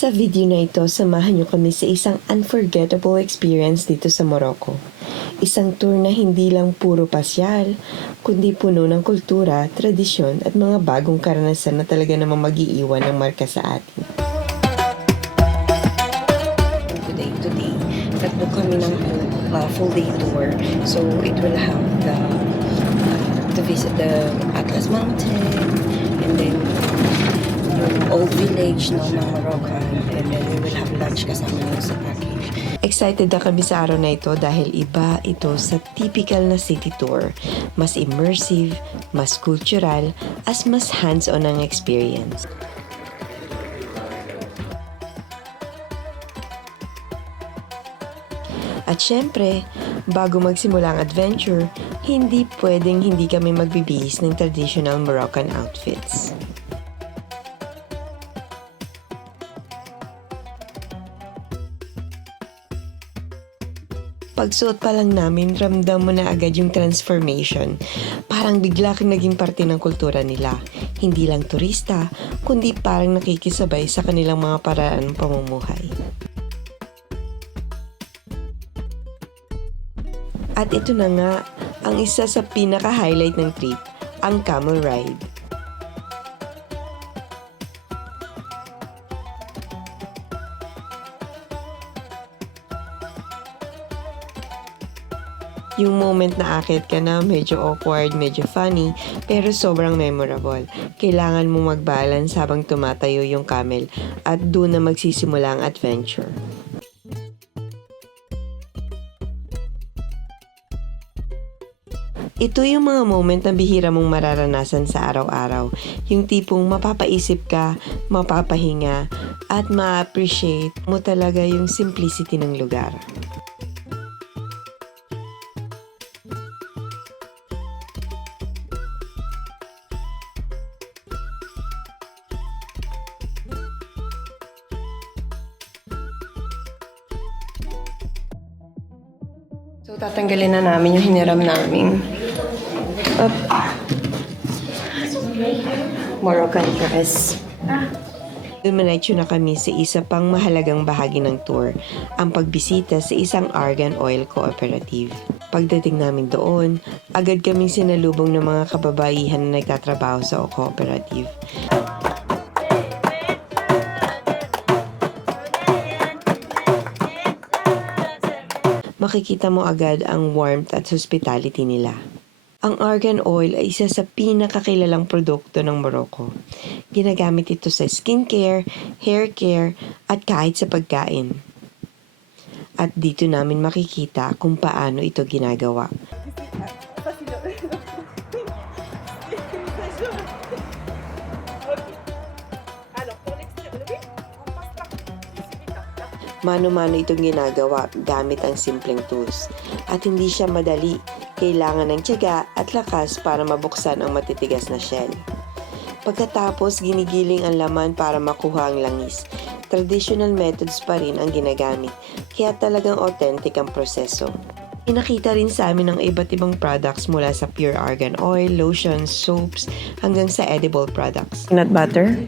Sa video na ito, samahan niyo kami sa isang unforgettable experience dito sa Morocco. Isang tour na hindi lang puro pasyal, kundi puno ng kultura, tradisyon at mga bagong karanasan na talaga namang mag-iiwan ng marka sa atin. Today, nag-book kami ng full day tour. So, it will have to visit the Atlas Mountain, and then yung old village ng Moroccan, and then we will have lunch kasama nyo sa package. Excited na kami sa araw na ito dahil iba ito sa typical na city tour. Mas immersive, mas cultural, as mas hands-on ang experience. At syempre, bago magsimula ang adventure, hindi pwedeng hindi kami magbibihis ng traditional Moroccan outfits. Pagsuot pa lang namin, ramdam mo na agad yung transformation. Parang bigla kang naging parte ng kultura nila. Hindi lang turista, kundi parang nakikisabay sa kanilang mga paraan ng pamumuhay. At ito na nga, ang isa sa pinaka-highlight ng trip, ang camel ride. Yung moment na akit ka na, medyo awkward, medyo funny, pero sobrang memorable. Kailangan mo mag-balance habang tumatayo yung camel at doon na magsisimula ang adventure. Ito yung mga moment na bihira mong mararanasan sa araw-araw. Yung tipong mapapaisip ka, mapapahinga, at ma-appreciate mo talaga yung simplicity ng lugar. So, tatanggalin na namin yung hiniram namin Moroccan dress. Dumiretso na kami sa isa pang mahalagang bahagi ng tour, ang pagbisita sa isang argan oil cooperative. Pagdating namin doon, agad kaming sinalubong ng mga kababaihan na nagtatrabaho sa cooperative. Makikita mo agad ang warmth at hospitality nila. Ang argan oil ay isa sa pinakakilalang produkto ng Morocco. Ginagamit ito sa skincare, hair care, at kahit sa pagkain. At dito namin makikita kung paano ito ginagawa. Mano-mano itong ginagawa gamit ang simpleng tools. At hindi siya madali. Kailangan ng tiyaga at lakas para mabuksan ang matitigas na shell. Pagkatapos, ginigiling ang laman para makuha ang langis. Traditional methods pa rin ang ginagamit, kaya talagang authentic ang proseso. Pinakita rin sa amin ang iba't ibang products mula sa pure argan oil, lotions, soaps, hanggang sa edible products. Peanut butter?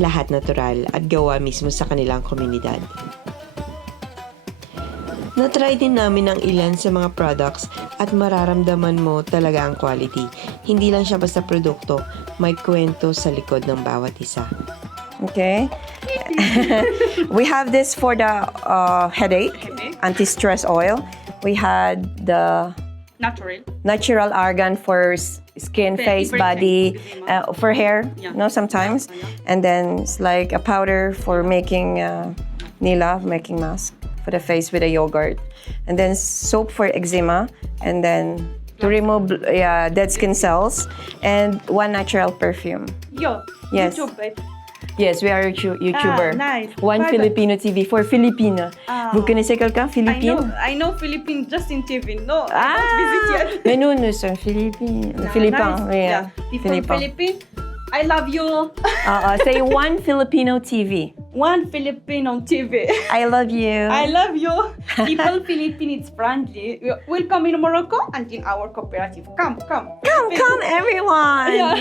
Lahat natural at gawa mismo sa kanilang komunidad. Na-try din namin ang ilan sa mga products at mararamdaman mo talaga ang quality. Hindi lang siya basta produkto, may kwento sa likod ng bawat isa. Okay. We have this for the headache, anti-stress oil. We had the natural argan for skin, face, body, for hair, no, sometimes. And then it's like a powder for making nila, making mask for the face with a yogurt. And then soap for eczema, and then to remove dead skin cells, and one natural perfume. Yes. YouTube, right? Yes, we are YouTuber. Nice. One Private. Filipino TV for Filipino. Vous connaissez quelqu'un Philippine? I know Philippine just in TV. No, I don't visit yet. Mais nous sommes Philippines. Philippins, Nice. yeah. People Philippine. I love you. Say one Filipino TV. one Philippine on TV. I love you. I love you. People Philippines friendly. Welcome in Morocco and in our cooperative. Come. Come, everyone. Yeah.